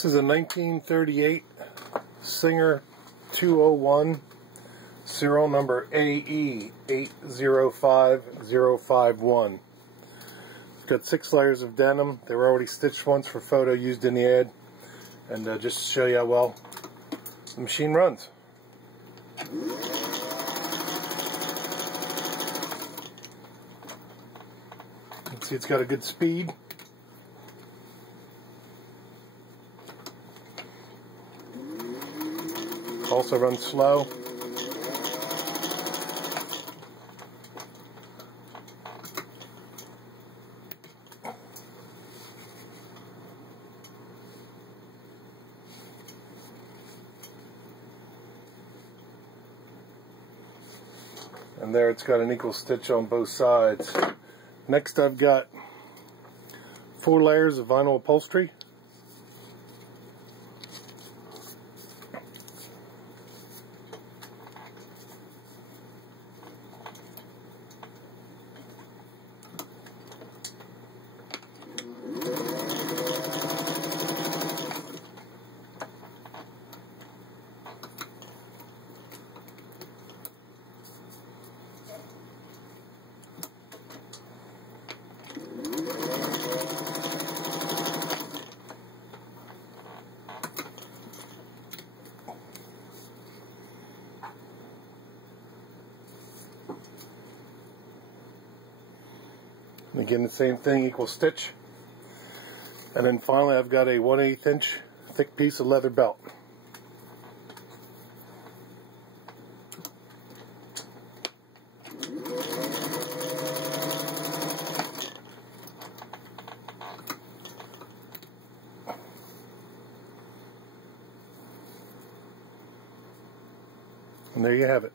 This is a 1938 Singer 201, serial number AE805051. It's got 6 layers of denim. They were already stitched once for photo used in the ad. And just to show you how well the machine runs. You can see it's got a good speed. Also runs slow. And there it's got an equal stitch on both sides. Next I've got 4 layers of vinyl upholstery. And again, the same thing, equal stitch. And then finally I've got a 1/8 inch thick piece of leather belt. And there you have it.